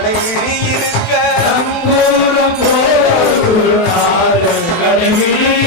கடைவிழி இருக்க நம்பூரம் போது காதல் கடைவிழி